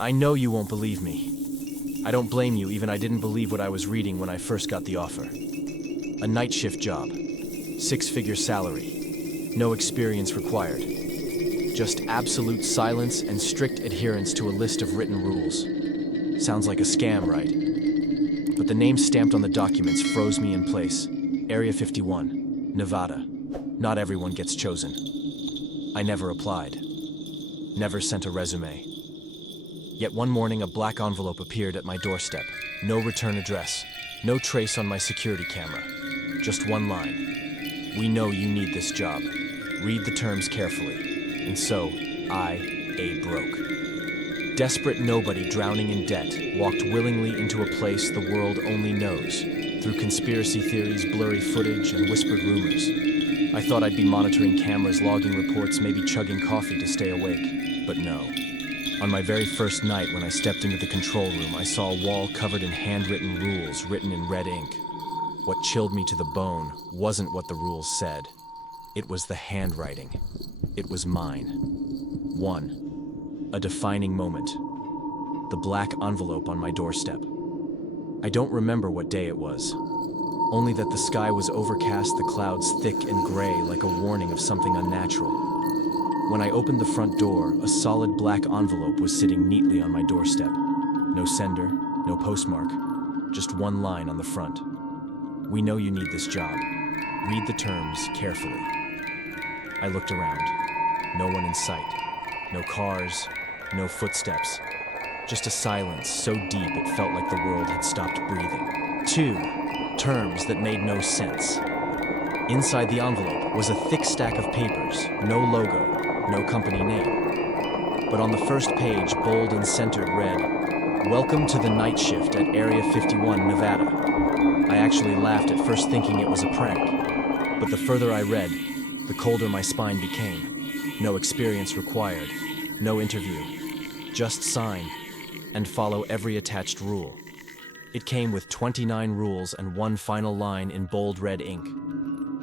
I know you won't believe me. I don't blame you, even I didn't believe what I was reading when I first got the offer. A night shift job, 6-figure salary, no experience required. Just absolute silence and strict adherence to a list of written rules. Sounds like a scam, right? But the name stamped on the documents froze me in place. Area 51, Nevada. Not everyone gets chosen. I never applied. Never sent a resume. Yet one morning a black envelope appeared at my doorstep. No return address. No trace on my security camera. Just one line. We know you need this job. Read the terms carefully. And so, I, broke. Desperate nobody drowning in debt walked willingly into a place the world only knows, through conspiracy theories, blurry footage, and whispered rumors. I thought I'd be monitoring cameras, logging reports, maybe chugging coffee to stay awake. But no. On my very first night when I stepped into the control room, I saw a wall covered in handwritten rules written in red ink. What chilled me to the bone wasn't what the rules said. It was the handwriting. It was mine. 1. A defining moment. The black envelope on my doorstep. I don't remember what day it was. Only that the sky was overcast, the clouds thick and gray like a warning of something unnatural. When I opened the front door, a solid black envelope was sitting neatly on my doorstep. No sender, no postmark, just one line on the front. We know you need this job. Read the terms carefully. I looked around. No one in sight. No cars, no footsteps. Just a silence so deep it felt like the world had stopped breathing. 2. Terms that made no sense. Inside the envelope was a thick stack of papers, no logo, no company name. But on the first page, bold and centered, read, "Welcome to the night shift at Area 51, Nevada." I actually laughed at first, thinking it was a prank. But the further I read, the colder my spine became. No experience required, no interview. Just sign and follow every attached rule. It came with 29 rules and one final line in bold red ink.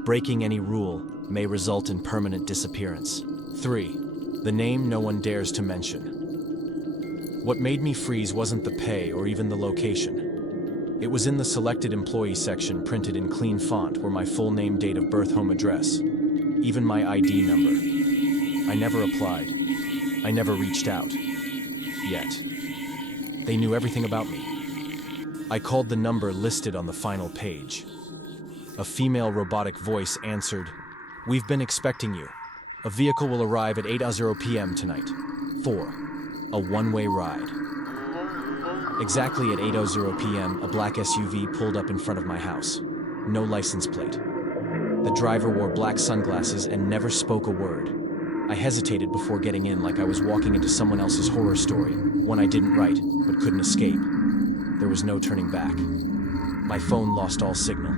Breaking any rule may result in permanent disappearance. 3. The name no one dares to mention. What made me freeze wasn't the pay or even the location. It was in the selected employee section, printed in clean font, were my full name, date of birth, home address, even my ID number. I never applied. I never reached out. Yet. They knew everything about me. I called the number listed on the final page. A female robotic voice answered, "We've been expecting you. A vehicle will arrive at 8:00 p.m. tonight. 4. A one-way ride." Exactly at 8:00 p.m., a black SUV pulled up in front of my house. No license plate. The driver wore black sunglasses and never spoke a word. I hesitated before getting in, like I was walking into someone else's horror story, one I didn't write, but couldn't escape. There was no turning back. My phone lost all signal.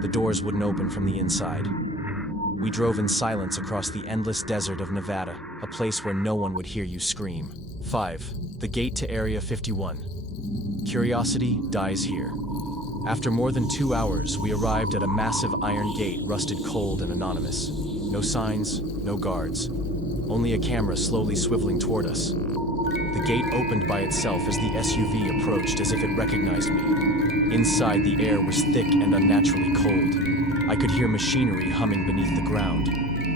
The doors wouldn't open from the inside. We drove in silence across the endless desert of Nevada, a place where no one would hear you scream. 5. The gate to Area 51. Curiosity dies here. After more than 2 hours, we arrived at a massive iron gate, rusted cold and anonymous. No signs, no guards. Only a camera slowly swiveling toward us. The gate opened by itself as the SUV approached, as if it recognized me. Inside, the air was thick and unnaturally cold. I could hear machinery humming beneath the ground,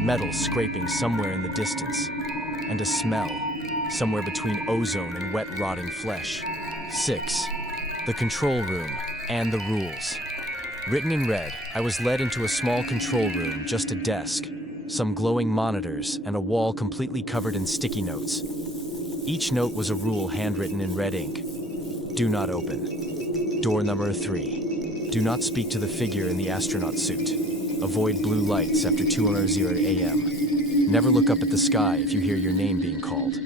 metal scraping somewhere in the distance, and a smell, somewhere between ozone and wet, rotting flesh. 6. The control room and the rules. Written in red, I was led into a small control room, just a desk, some glowing monitors, and a wall completely covered in sticky notes. Each note was a rule handwritten in red ink. Do not open. Door number 3. Do not speak to the figure in the astronaut suit. Avoid blue lights after 2:00 a.m. Never look up at the sky if you hear your name being called.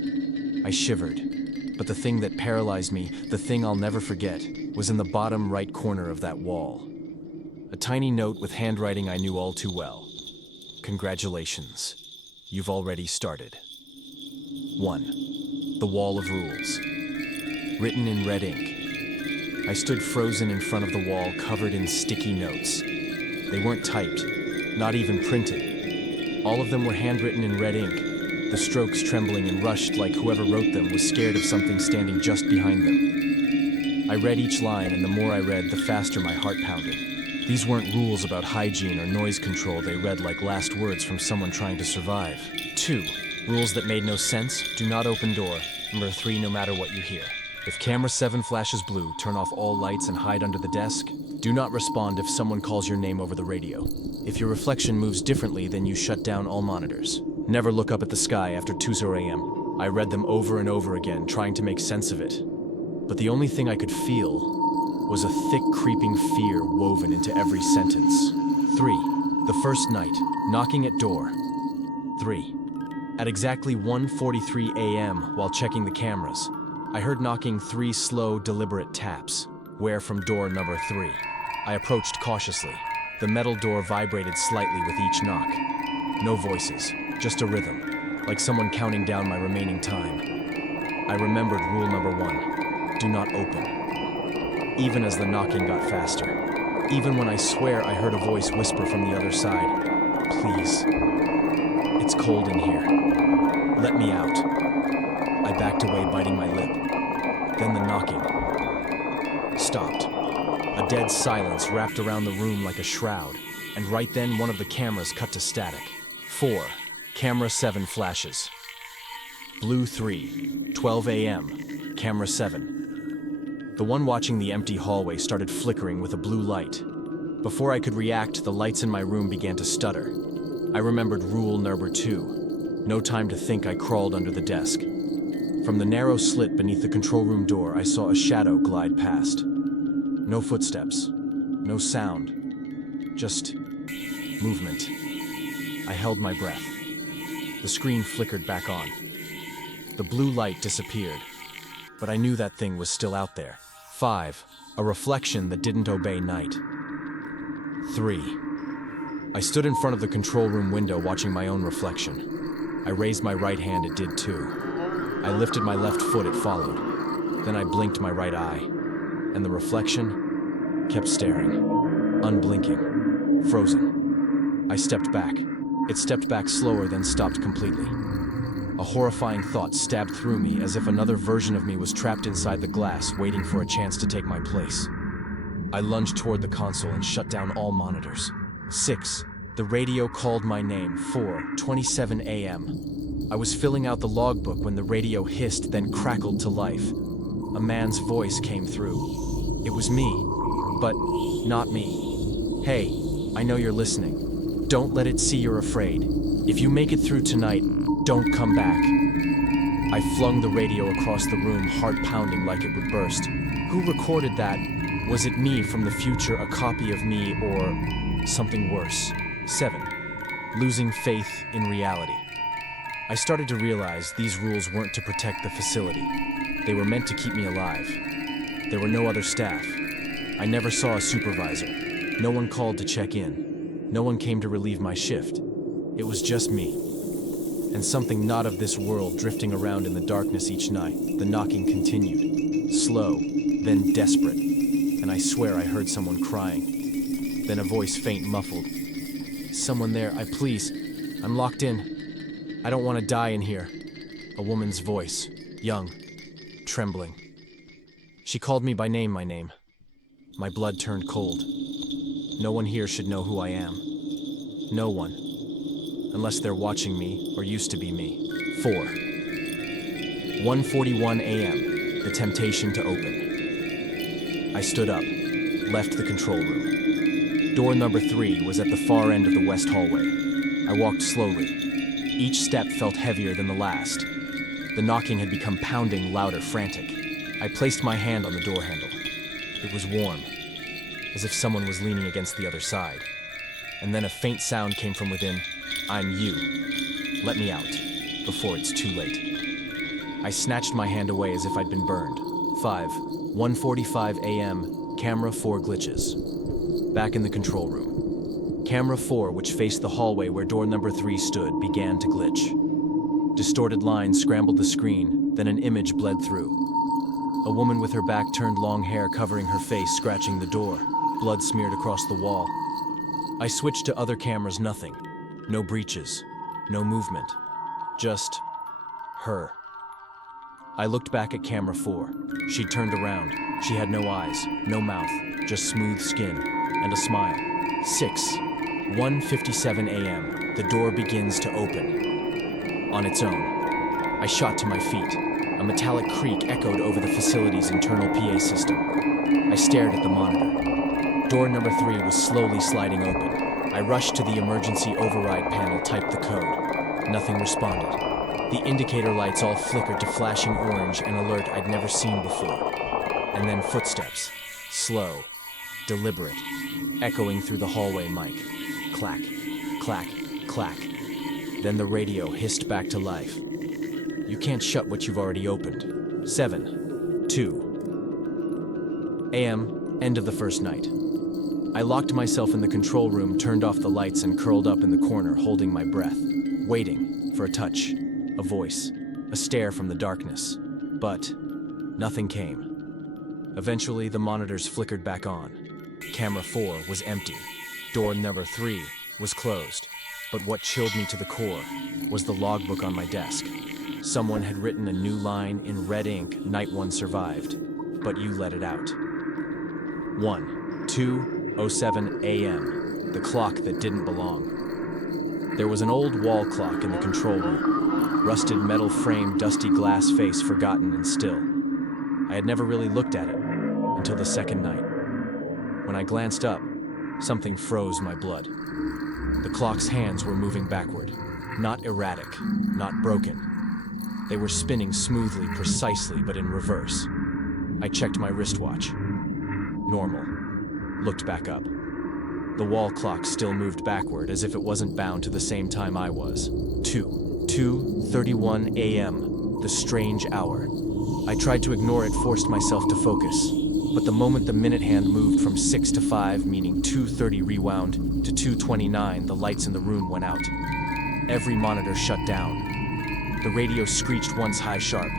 I shivered, but the thing that paralyzed me, the thing I'll never forget, was in the bottom right corner of that wall. A tiny note with handwriting I knew all too well. Congratulations. You've already started. 1. The Wall of Rules. Written in red ink. I stood frozen in front of the wall, covered in sticky notes. They weren't typed, not even printed. All of them were handwritten in red ink, the strokes trembling and rushed like whoever wrote them was scared of something standing just behind them. I read each line, and the more I read, the faster my heart pounded. These weren't rules about hygiene or noise control. They read like last words from someone trying to survive. 2. Rules that made no sense. Do not open door. Number 3, no matter what you hear. If camera 7 flashes blue, turn off all lights and hide under the desk. Do not respond if someone calls your name over the radio. If your reflection moves differently, then you shut down all monitors. Never look up at the sky after 2:00 a.m. I read them over and over again, trying to make sense of it. But the only thing I could feel was a thick, creeping fear woven into every sentence. 3. The first night, knocking at door. 3. At exactly 1:43 a.m., while checking the cameras, I heard knocking 3 slow, deliberate taps, where from door number 3. I approached cautiously. The metal door vibrated slightly with each knock. No voices, just a rhythm, like someone counting down my remaining time. I remembered rule number 1, do not open. Even as the knocking got faster, even when I swear I heard a voice whisper from the other side, please, it's cold in here. Let me out. I backed away, biting my lip. Then the knocking stopped. A dead silence wrapped around the room like a shroud, and right then one of the cameras cut to static. 4. Camera 7 flashes. Blue 3, 12 a.m., camera 7. The one watching the empty hallway started flickering with a blue light. Before I could react, the lights in my room began to stutter. I remembered rule number 2. No time to think. I crawled under the desk. From the narrow slit beneath the control room door, I saw a shadow glide past. No footsteps, no sound, just movement. I held my breath. The screen flickered back on. The blue light disappeared, but I knew that thing was still out there. 5. A reflection that didn't obey night. 3. I stood in front of the control room window watching my own reflection. I raised my right hand, it did too. I lifted my left foot, it followed. Then I blinked my right eye, and the reflection kept staring, unblinking, frozen. I stepped back. It stepped back slower, then stopped completely. A horrifying thought stabbed through me, as if another version of me was trapped inside the glass, waiting for a chance to take my place. I lunged toward the console and shut down all monitors. 6. The radio called my name. 4:27 a.m. I was filling out the logbook when the radio hissed, then crackled to life. A man's voice came through. It was me, but not me. Hey, I know you're listening. Don't let it see you're afraid. If you make it through tonight, don't come back. I flung the radio across the room, heart pounding like it would burst. Who recorded that? Was it me from the future, a copy of me, or something worse? 7. Losing faith in reality. I started to realize these rules weren't to protect the facility. They were meant to keep me alive. There were no other staff. I never saw a supervisor. No one called to check in. No one came to relieve my shift. It was just me. And something not of this world drifting around in the darkness each night. The knocking continued. Slow, then desperate. And I swear I heard someone crying. Then a voice, faint, muffled. Someone there, please. I'm locked in. I don't want to die in here. A woman's voice, young, trembling. She called me by name, my name. My blood turned cold. No one here should know who I am. No one. Unless they're watching me, or used to be me. 4. 1:41 a.m. The temptation to open. I stood up, left the control room. Door number 3 was at the far end of the west hallway. I walked slowly. Each step felt heavier than the last. The knocking had become pounding, louder, frantic. I placed my hand on the door handle. It was warm, as if someone was leaning against the other side. And then a faint sound came from within. I'm you. Let me out, before it's too late. I snatched my hand away as if I'd been burned. 5. 1:45 a.m. Camera 4 glitches. Back in the control room. Camera 4, which faced the hallway where door number 3 stood, began to glitch. Distorted lines scrambled the screen, then an image bled through. A woman with her back turned, long hair covering her face, scratching the door. Blood smeared across the wall. I switched to other cameras, nothing. No breaches, no movement. Just her. I looked back at camera 4. She'd turned around. She had no eyes, no mouth, just smooth skin and a smile. 1:57 a.m. The door begins to open. On its own. I shot to my feet. A metallic creak echoed over the facility's internal PA system. I stared at the monitor. Door number 3 was slowly sliding open. I rushed to the emergency override panel, typed the code. Nothing responded. The indicator lights all flickered to flashing orange, an alert I'd never seen before. And then footsteps. Slow. Deliberate. Echoing through the hallway mic. Clack. Clack. Clack. Then the radio hissed back to life. You can't shut what you've already opened. 7:02 a.m., end of the first night. I locked myself in the control room, turned off the lights, and curled up in the corner, holding my breath, waiting for a touch, a voice, a stare from the darkness. But nothing came. Eventually, the monitors flickered back on. Camera 4 was empty. Door number 3 was closed. But what chilled me to the core was the logbook on my desk. Someone had written a new line in red ink. Night 1 survived, but you let it out. 1:02:07 a.m., the clock that didn't belong. There was an old wall clock in the control room. Rusted metal frame, dusty glass face, forgotten and still. I had never really looked at it until the second night. When I glanced up, something froze my blood. The clock's hands were moving backward. Not erratic, not broken. They were spinning smoothly, precisely, but in reverse. I checked my wristwatch. Normal. Looked back up. The wall clock still moved backward, as if it wasn't bound to the same time I was. 2:31 a.m., the strange hour. I tried to ignore it, forced myself to focus. But the moment the minute hand moved from 6 to 5, meaning 2:30 rewound, to 2:29, the lights in the room went out. Every monitor shut down. The radio screeched once high sharp.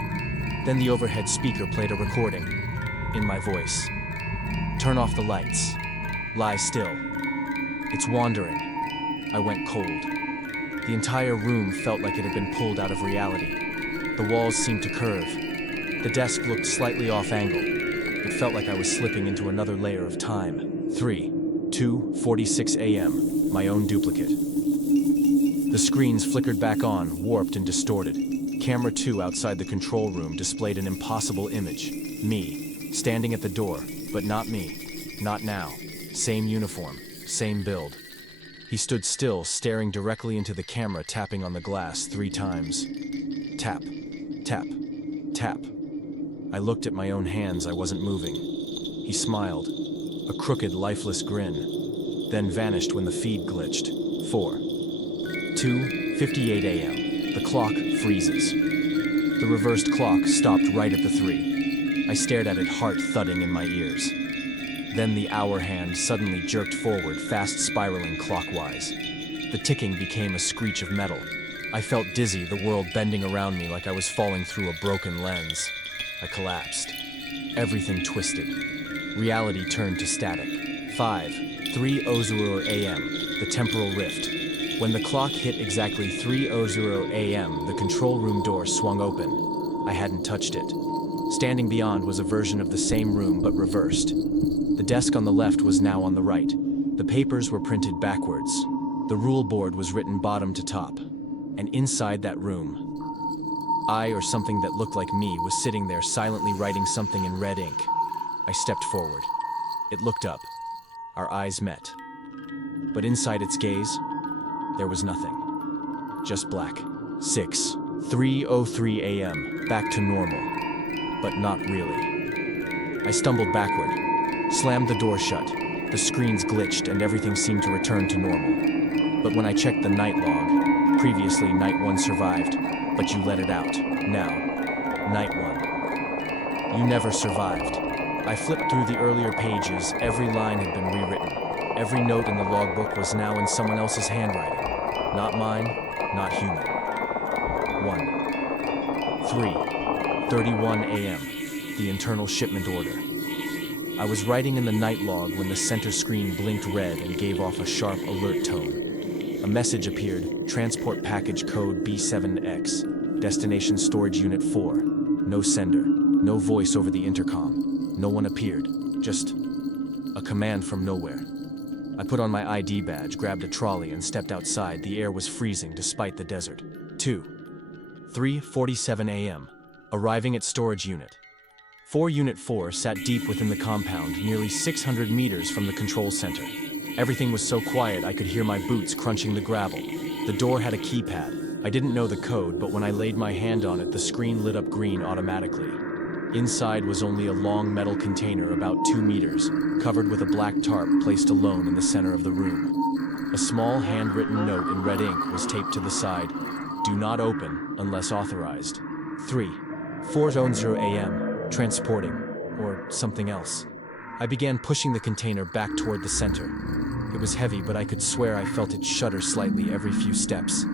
Then the overhead speaker played a recording. In my voice. Turn off the lights. Lie still. It's wandering. I went cold. The entire room felt like it had been pulled out of reality. The walls seemed to curve. The desk looked slightly off angle. It felt like I was slipping into another layer of time. 2:46 a.m., my own duplicate. The screens flickered back on, warped and distorted. Camera 2 outside the control room displayed an impossible image. Me, standing at the door, but not me. Not now. Same uniform, same build. He stood still, staring directly into the camera, tapping on the glass 3 times. Tap, tap, tap. I looked at my own hands. I wasn't moving. He smiled, a crooked, lifeless grin, then vanished when the feed glitched. 2:58 a.m. The clock freezes. The reversed clock stopped right at the 3. I stared at it, heart thudding in my ears. Then the hour hand suddenly jerked forward, fast spiraling clockwise. The ticking became a screech of metal. I felt dizzy, the world bending around me like I was falling through a broken lens. I collapsed. Everything twisted. Reality turned to static. 5:30 a.m., the temporal rift. When the clock hit exactly 3:00 a.m., the control room door swung open. I hadn't touched it. Standing beyond was a version of the same room, but reversed. The desk on the left was now on the right. The papers were printed backwards. The rule board was written bottom to top. And inside that room, I, or something that looked like me, was sitting there silently writing something in red ink. I stepped forward. It looked up. Our eyes met. But inside its gaze, there was nothing. Just black. 6:03 a.m., back to normal. But not really. I stumbled backward, slammed the door shut. The screens glitched and everything seemed to return to normal. But when I checked the night log, previously Night 1 survived, but you let it out. Now, Night 1. You never survived. I flipped through the earlier pages. Every line had been rewritten. Every note in the logbook was now in someone else's handwriting. Not mine, not human. 3:31 a.m., the internal shipment order. I was writing in the night log when the center screen blinked red and gave off a sharp alert tone. A message appeared, transport package code B7X, destination storage unit 4. No sender, no voice over the intercom. No one appeared, just a command from nowhere. I put on my ID badge, grabbed a trolley, and stepped outside. The air was freezing despite the desert. 3:47 a.m. Arriving at storage unit. Unit 4 sat deep within the compound, nearly 600 meters from the control center. Everything was so quiet I could hear my boots crunching the gravel. The door had a keypad. I didn't know the code, but when I laid my hand on it, the screen lit up green automatically. Inside was only a long metal container about 2 meters, covered with a black tarp placed alone in the center of the room. A small handwritten note in red ink was taped to the side. Do not open unless authorized. 3:40 a.m. Transporting, or something else. I began pushing the container back toward the center. It was heavy, but I could swear I felt it shudder slightly every few steps.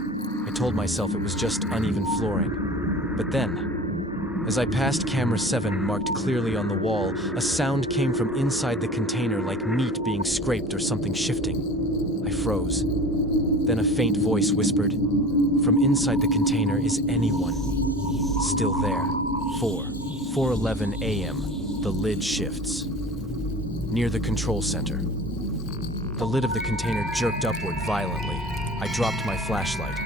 I told myself it was just uneven flooring. But then, as I passed camera 7 marked clearly on the wall, a sound came from inside the container like meat being scraped or something shifting. I froze. Then a faint voice whispered, "From inside the container, is anyone still there?" 4:11 a.m. The lid shifts. Near the control center. The lid of the container jerked upward violently. I dropped my flashlight.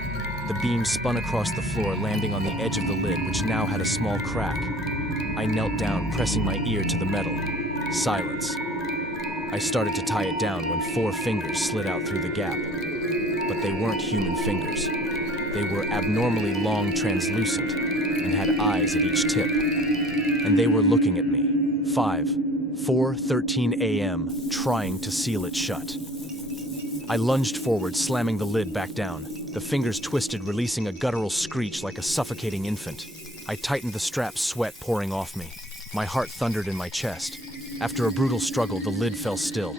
The beam spun across the floor, landing on the edge of the lid, which now had a small crack. I knelt down, pressing my ear to the metal. Silence. I started to tie it down when 4 fingers slid out through the gap. But they weren't human fingers. They were abnormally long, translucent, and had eyes at each tip. And they were looking at me. 4:13 a.m., trying to seal it shut. I lunged forward, slamming the lid back down. The fingers twisted, releasing a guttural screech like a suffocating infant. I tightened the strap, sweat pouring off me. My heart thundered in my chest. After a brutal struggle, the lid fell still.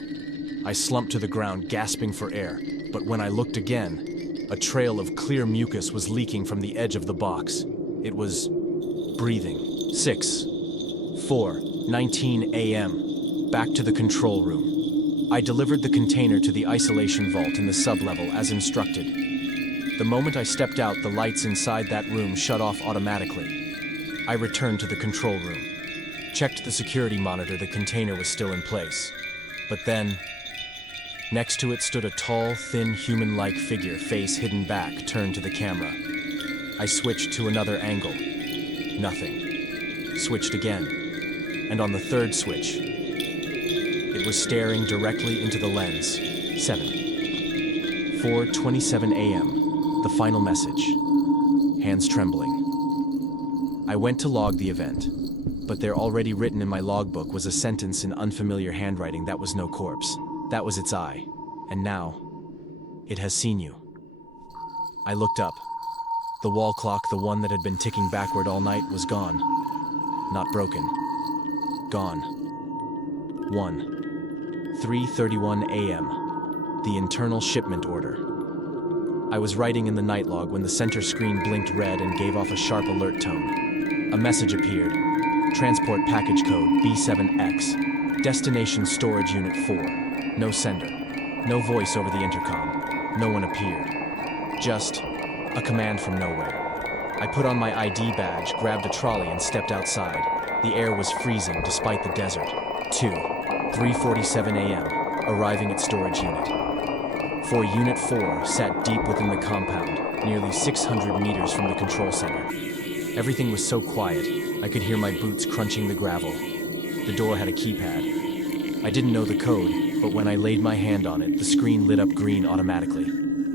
I slumped to the ground, gasping for air. But when I looked again, a trail of clear mucus was leaking from the edge of the box. It was breathing. 4:19 a.m. Back to the control room. I delivered the container to the isolation vault in the sublevel as instructed. The moment I stepped out, the lights inside that room shut off automatically. I returned to the control room. Checked the security monitor. The container was still in place. But then, next to it stood a tall, thin, human-like figure, face hidden back, turned to the camera. I switched to another angle. Nothing. Switched again. And on the third switch, it was staring directly into the lens. 4:27 a.m. The final message. Hands trembling. I went to log the event, but there already written in my logbook was a sentence in unfamiliar handwriting. That was no corpse. That was its eye. And now, it has seen you. I looked up. The wall clock, the one that had been ticking backward all night, was gone. Not broken. Gone. 3:31 a.m. The internal shipment order. I was writing in the night log when the center screen blinked red and gave off a sharp alert tone. A message appeared. Transport package code B7X. Destination storage unit 4. No sender. No voice over the intercom. No one appeared. Just a command from nowhere. I put on my ID badge, grabbed a trolley, and stepped outside. The air was freezing despite the desert. 3:47 a.m. Arriving at storage unit. Unit 4 sat deep within the compound, nearly 600 meters from the control center. Everything was so quiet, I could hear my boots crunching the gravel. The door had a keypad. I didn't know the code, but when I laid my hand on it, the screen lit up green automatically.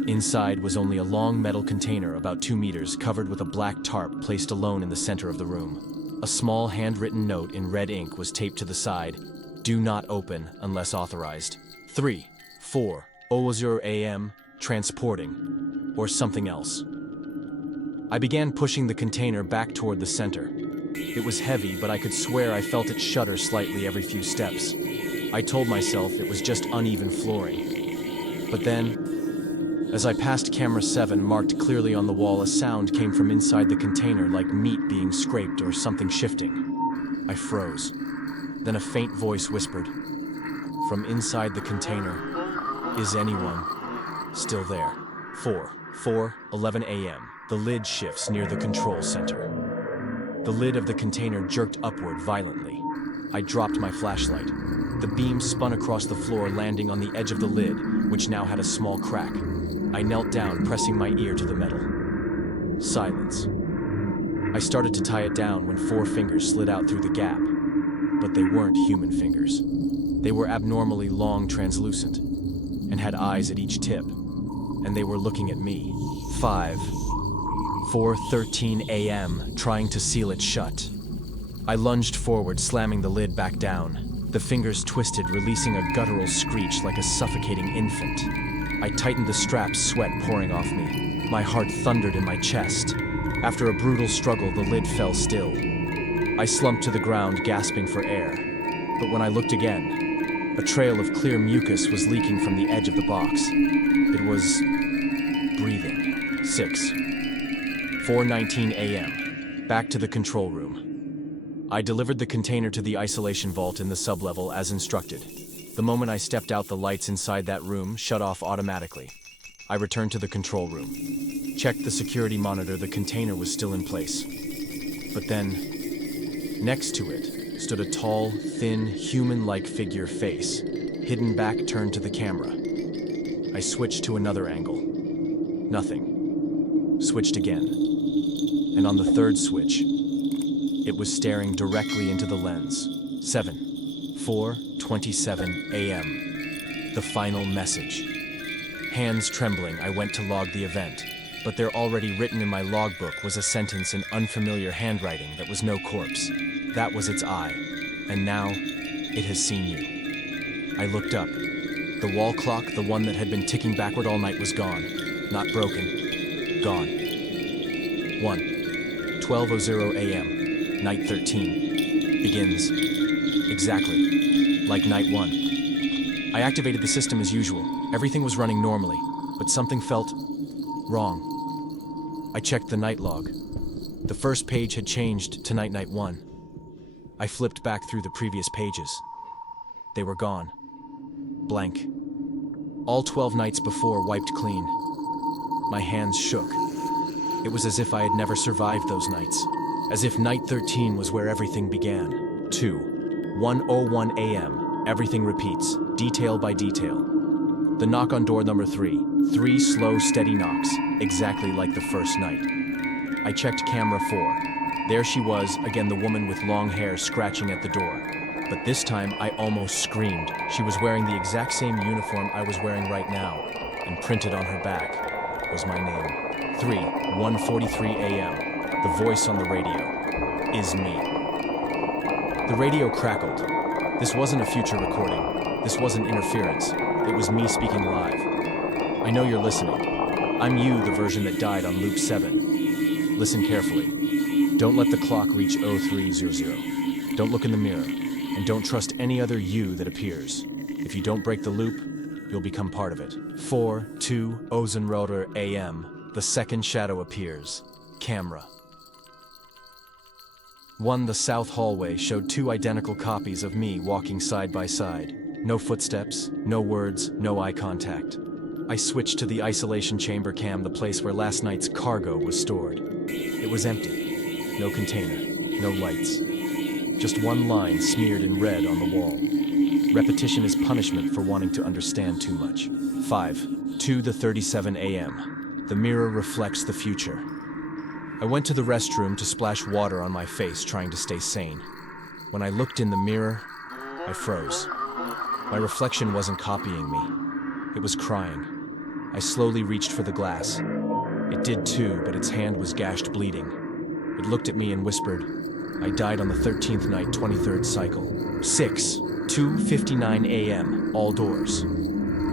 Inside was only a long metal container about 2 meters, covered with a black tarp placed alone in the center of the room. A small handwritten note in red ink was taped to the side. Do not open unless authorized. 3:40 a.m. Transporting, or something else. I began pushing the container back toward the center. It was heavy, but I could swear I felt it shudder slightly every few steps. I told myself it was just uneven flooring. But then, as I passed camera 7 marked clearly on the wall, a sound came from inside the container like meat being scraped or something shifting. I froze. Then a faint voice whispered, "From inside the container, is anyone still there?" 4:11 a.m. The lid shifts near the control center. The lid of the container jerked upward violently. I dropped my flashlight. The beam spun across the floor, landing on the edge of the lid, which now had a small crack. I knelt down, pressing my ear to the metal. Silence. I started to tie it down when 4 fingers slid out through the gap. But they weren't human fingers. They were abnormally long, translucent, and had eyes at each tip. And they were looking at me. 4:13 a.m., trying to seal it shut. I lunged forward, slamming the lid back down. The fingers twisted, releasing a guttural screech like a suffocating infant. I tightened the straps, sweat pouring off me. My heart thundered in my chest. After a brutal struggle, the lid fell still. I slumped to the ground, gasping for air. But when I looked again, a trail of clear mucus was leaking from the edge of the box. It was breathing. 4:19 a.m. Back to the control room. I delivered the container to the isolation vault in the sublevel as instructed. The moment I stepped out, the lights inside that room shut off automatically. I returned to the control room. Checked the security monitor. The container was still in place. But then, next to it stood a tall, thin, human-like figure face, hidden back, turned to the camera. I switched to another angle. Nothing. Switched again. And on the third switch, it was staring directly into the lens. 4:27 a.m. The final message. Hands trembling, I went to log the event, but there already written in my logbook was a sentence in unfamiliar handwriting that was no corpse. That was its eye, and now it has seen you. I looked up. The wall clock, the one that had been ticking backward all night, was gone. Not broken. Gone. 12:00 a.m. Night 13 begins. Exactly like night 1. I activated the system as usual. Everything was running normally, but something felt wrong. I checked the night log. The first page had changed to night 1. I flipped back through the previous pages. They were gone. Blank. All 12 nights before wiped clean. My hands shook. It was as if I had never survived those nights. As if night 13 was where everything began. 1:01 a.m. Everything repeats, detail by detail. The knock on door number 3. 3 slow, steady knocks, exactly like the first night. I checked camera 4. There she was, again, the woman with long hair scratching at the door. But this time, I almost screamed. She was wearing the exact same uniform I was wearing right now, and printed on her back was my name. 1:43 a.m. The voice on the radio. Is me. The radio crackled. This wasn't a future recording. This wasn't interference. It was me speaking live. I know you're listening. I'm you, the version that died on loop 7. Listen carefully. Don't let the clock reach 0300. Don't look in the mirror. And don't trust any other you that appears. If you don't break the loop, you'll become part of it. 4:02 a.m. The second shadow appears. Camera. 1. The south hallway showed 2 identical copies of me walking side by side. No footsteps, no words, no eye contact. I switched to the isolation chamber cam, the place where last night's cargo was stored. It was empty. No container, no lights. Just one line smeared in red on the wall. Repetition is punishment for wanting to understand too much. 5:37 a.m. The mirror reflects the future. I went to the restroom to splash water on my face, trying to stay sane. When I looked in the mirror, I froze. My reflection wasn't copying me. It was crying. I slowly reached for the glass. It did too, but its hand was gashed, bleeding. It looked at me and whispered, "I died on the 13th night, 23rd cycle." 2:59 a.m. All doors.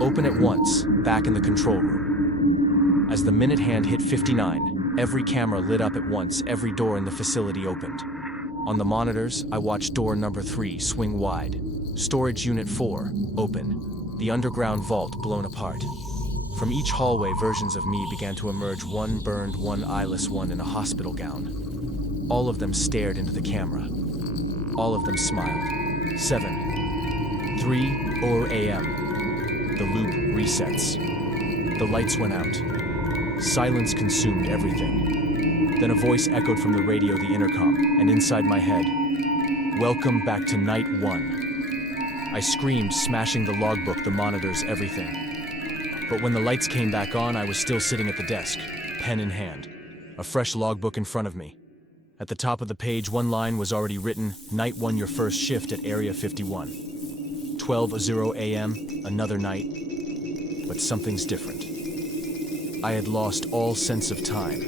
Open at once, back in the control room. As the minute hand hit 59, every camera lit up at once, every door in the facility opened. On the monitors, I watched door number 3 swing wide. Storage unit 4, open. The underground vault blown apart. From each hallway, versions of me began to emerge, one burned, one eyeless, one in a hospital gown. All of them stared into the camera. All of them smiled. 7:03 a.m. The loop resets. The lights went out. Silence consumed everything. Then a voice echoed from the radio, the intercom, and inside my head, "Welcome back to night 1." I screamed, smashing the logbook, the monitors, everything. But when the lights came back on, I was still sitting at the desk, pen in hand, a fresh logbook in front of me. At the top of the page, one line was already written, "Night 1, your first shift at Area 51. 12:00 a.m., another night." But something's different. I had lost all sense of time.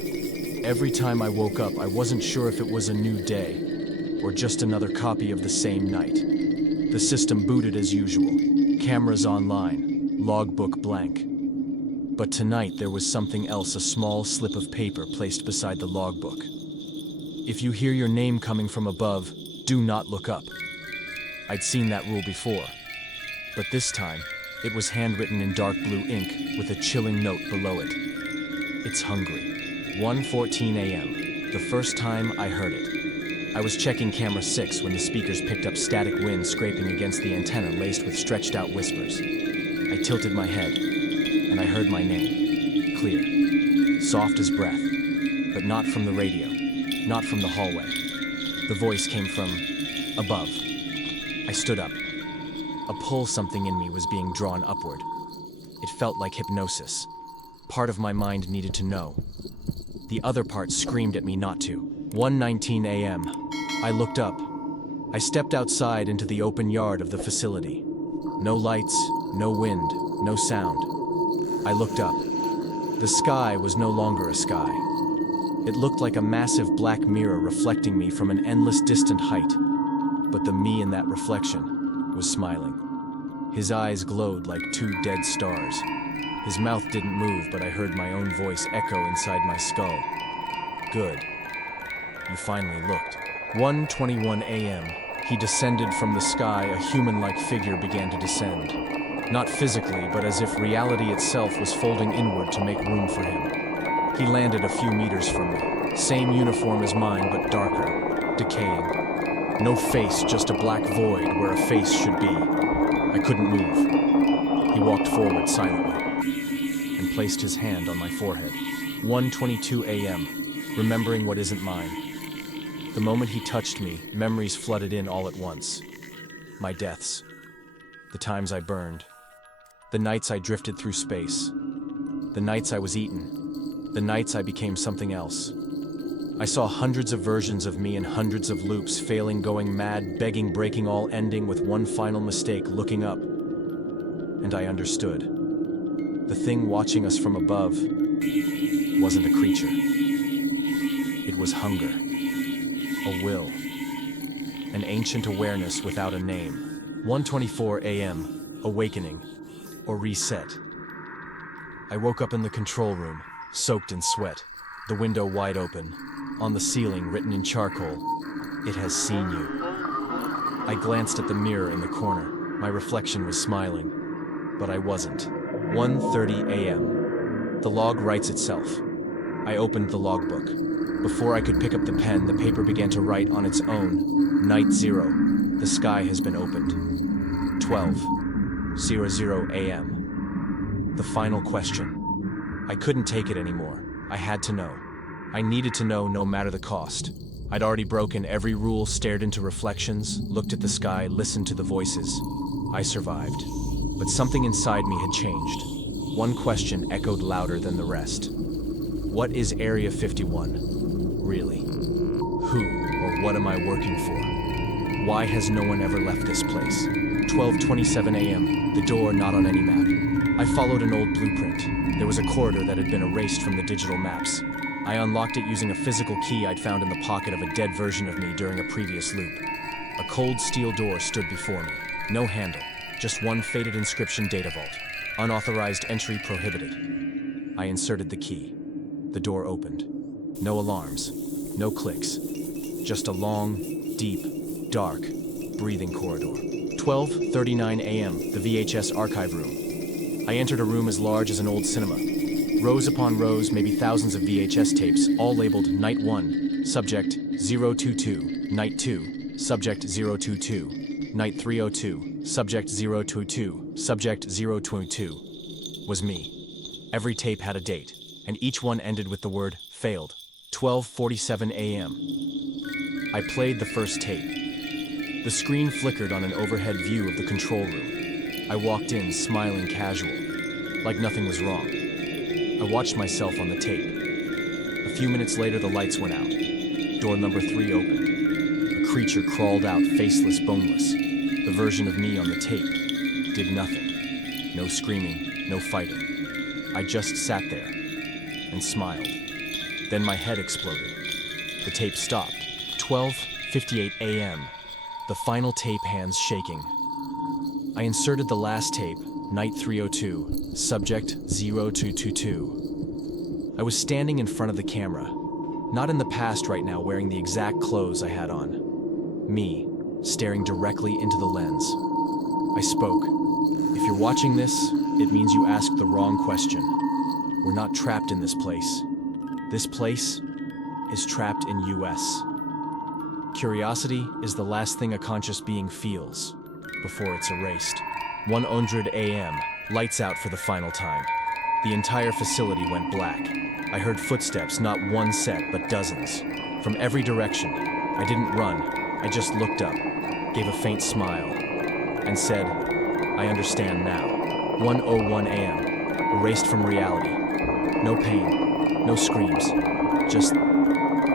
Every time I woke up, I wasn't sure if it was a new day or just another copy of the same night. The system booted as usual, cameras online, logbook blank. But tonight there was something else, a small slip of paper placed beside the logbook. "If you hear your name coming from above, do not look up." I'd seen that rule before, but this time it was handwritten in dark blue ink with a chilling note below it. "It's hungry." 1:14 a.m., the first time I heard it. I was checking camera 6 when the speakers picked up static wind scraping against the antenna laced with stretched out whispers. I tilted my head, and I heard my name, clear, soft as breath, but not from the radio. Not from the hallway. The voice came from above. I stood up. A pull, something in me was being drawn upward. It felt like hypnosis. Part of my mind needed to know. The other part screamed at me not to. 1:19 a.m. I looked up. I stepped outside into the open yard of the facility. No lights, no wind, no sound. I looked up. The sky was no longer a sky. It looked like a massive black mirror reflecting me from an endless distant height. But the me in that reflection was smiling. His eyes glowed like 2 dead stars. His mouth didn't move, but I heard my own voice echo inside my skull. "Good. You finally looked." 1:21 a.m. He descended from the sky. A human-like figure began to descend. Not physically, but as if reality itself was folding inward to make room for him. He landed a few meters from me. Same uniform as mine, but darker, decaying. No face, just a black void where a face should be. I couldn't move. He walked forward silently and placed his hand on my forehead. 1:22 a.m., remembering what isn't mine. The moment he touched me, memories flooded in all at once. My deaths. The times I burned. The nights I drifted through space. The nights I was eaten. The nights I became something else. I saw hundreds of versions of me in hundreds of loops, failing, going mad, begging, breaking, all ending with one final mistake, looking up. And I understood. The thing watching us from above wasn't a creature. It was hunger, a will, an ancient awareness without a name. 1:24 a.m., awakening, or reset. I woke up in the control room, soaked in sweat, the window wide open. On the ceiling, written in charcoal, "It has seen you." I glanced at the mirror in the corner. My reflection was smiling, but I wasn't. 1:30 a.m. The log writes itself. I opened the logbook. Before I could pick up the pen, the paper began to write on its own. Night 0. The sky has been opened. 12:00 a.m. The final question. I couldn't take it anymore. I had to know. I needed to know, no matter the cost. I'd already broken every rule, stared into reflections, looked at the sky, listened to the voices. I survived. But something inside me had changed. One question echoed louder than the rest. What is Area 51? Really? Who or what am I working for? Why has no one ever left this place? 12:27 a.m. The door not on any map. I followed an old blueprint. There was a corridor that had been erased from the digital maps. I unlocked it using a physical key I'd found in the pocket of a dead version of me during a previous loop. A cold steel door stood before me. No handle, just one faded inscription: data vault. Unauthorized entry prohibited. I inserted the key. The door opened. No alarms, no clicks. Just a long, deep, dark, breathing corridor. 12:39 a.m., the VHS archive room. I entered a room as large as an old cinema. Rows upon rows, maybe thousands of VHS tapes, all labeled Night 1, Subject 022, Night 2, Subject 022, Night 302, Subject 022, Subject 022. Was me. Every tape had a date, and each one ended with the word failed. 12:47 a.m. I played the first tape. The screen flickered on an overhead view of the control room. I walked in, smiling casual, like nothing was wrong. I watched myself on the tape. A few minutes later, the lights went out. Door number 3 opened. A creature crawled out, faceless, boneless. The version of me on the tape did nothing. No screaming, no fighting. I just sat there and smiled. Then my head exploded. The tape stopped. 12:58 a.m. The final tape, hands shaking. I inserted the last tape, night 302, subject 0222. I was standing in front of the camera, not in the past right now, wearing the exact clothes I had on. Me, staring directly into the lens. I spoke. If you're watching this, it means you asked the wrong question. We're not trapped in this place. This place is trapped in US. Curiosity is the last thing a conscious being feels before it's erased. 1:00 a.m., lights out for the final time. The entire facility went black. I heard footsteps, not one set, but dozens. From every direction. I didn't run. I just looked up, gave a faint smile, and said, I understand now. 1:01 a.m., erased from reality. No pain, no screams, just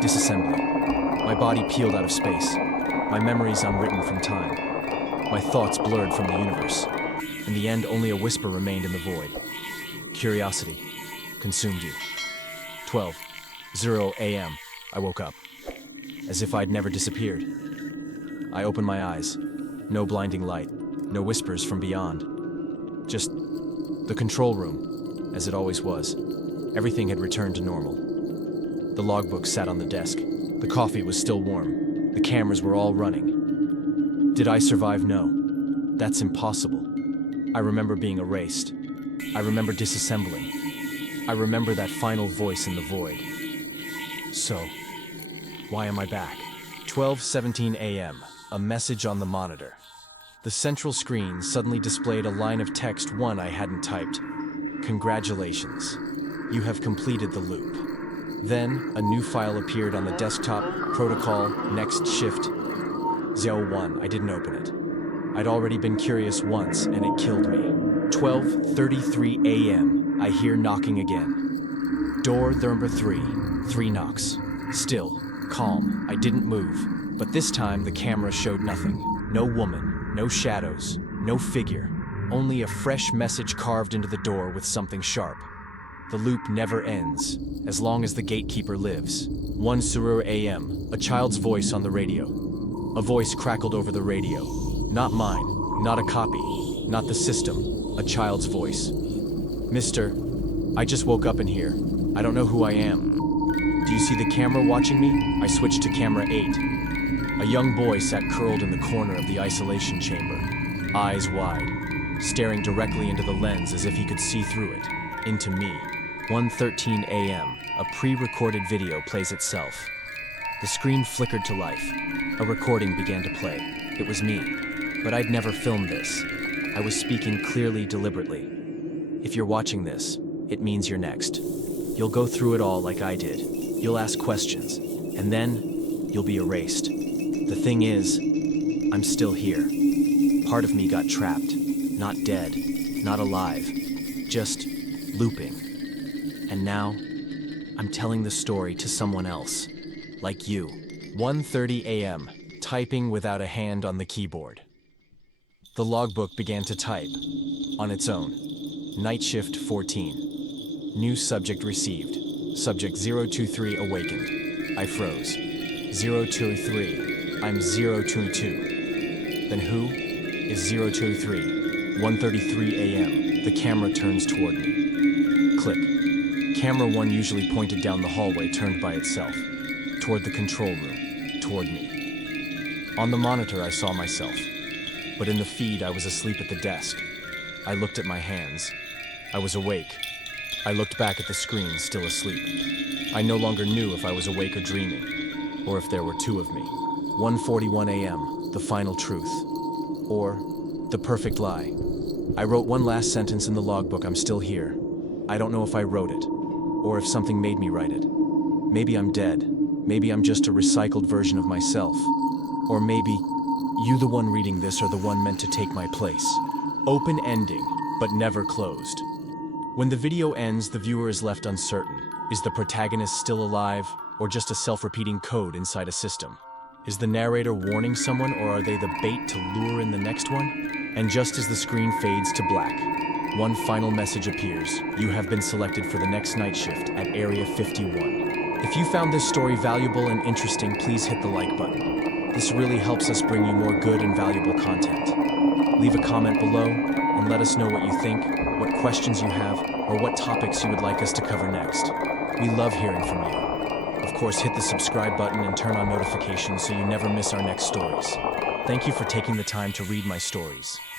disassembly. My body peeled out of space, my memories unwritten from time, my thoughts blurred from the universe. In the end, only a whisper remained in the void. Curiosity consumed you. 12:00 a.m. I woke up, as if I'd never disappeared. I opened my eyes. No blinding light, no whispers from beyond. Just the control room, as it always was. Everything had returned to normal. The logbook sat on the desk. The coffee was still warm. The cameras were all running. Did I survive? No. That's impossible. I remember being erased. I remember disassembling. I remember that final voice in the void. So, why am I back? 12:17 a.m. A message on the monitor. The central screen suddenly displayed a line of text, one I hadn't typed. Congratulations. You have completed the loop. Then, a new file appeared on the desktop, protocol, next shift. 01, I didn't open it. I'd already been curious once, and it killed me. 12:33 a.m., I hear knocking again. Door number 3, 3 knocks. Still, calm, I didn't move. But this time, the camera showed nothing. No woman, no shadows, no figure. Only a fresh message carved into the door with something sharp. The loop never ends, as long as the gatekeeper lives. 1:00 a.m., a child's voice on the radio. A voice crackled over the radio. Not mine, not a copy, not the system, a child's voice. Mister, I just woke up in here. I don't know who I am. Do you see the camera watching me? I switched to camera 8. A young boy sat curled in the corner of the isolation chamber, eyes wide, staring directly into the lens as if he could see through it, into me. 1:13 a.m., a pre-recorded video plays itself. The screen flickered to life. A recording began to play. It was me, but I'd never filmed this. I was speaking clearly, deliberately. If you're watching this, it means you're next. You'll go through it all like I did. You'll ask questions, and then you'll be erased. The thing is, I'm still here. Part of me got trapped, not dead, not alive, just looping. And now, I'm telling the story to someone else, like you. 1:30 a.m., typing without a hand on the keyboard. The logbook began to type, on its own. Night shift 14. New subject received. Subject 023 awakened. I froze. 023. I'm 022. Then who is 023? 1:33 a.m. The camera turns toward me. Click. Camera 1, usually pointed down the hallway, turned by itself. Toward the control room. Toward me. On the monitor, I saw myself. But in the feed, I was asleep at the desk. I looked at my hands. I was awake. I looked back at the screen, still asleep. I no longer knew if I was awake or dreaming, or if there were two of me. 1:41 a.m., the final truth. Or, the perfect lie. I wrote one last sentence in the logbook, I'm still here. I don't know if I wrote it, or if something made me write it. Maybe I'm dead. Maybe I'm just a recycled version of myself. Or maybe you, the one reading this, are the one meant to take my place. Open ending, but never closed. When the video ends, the viewer is left uncertain. Is the protagonist still alive, or just a self-repeating code inside a system? Is the narrator warning someone, or are they the bait to lure in the next one? And just as the screen fades to black, one final message appears. You have been selected for the next night shift at Area 51. If you found this story valuable and interesting, please hit the like button. This really helps us bring you more good and valuable content. Leave a comment below and let us know what you think, what questions you have, or what topics you would like us to cover next. We love hearing from you. Of course, hit the subscribe button and turn on notifications so you never miss our next stories. Thank you for taking the time to read my stories.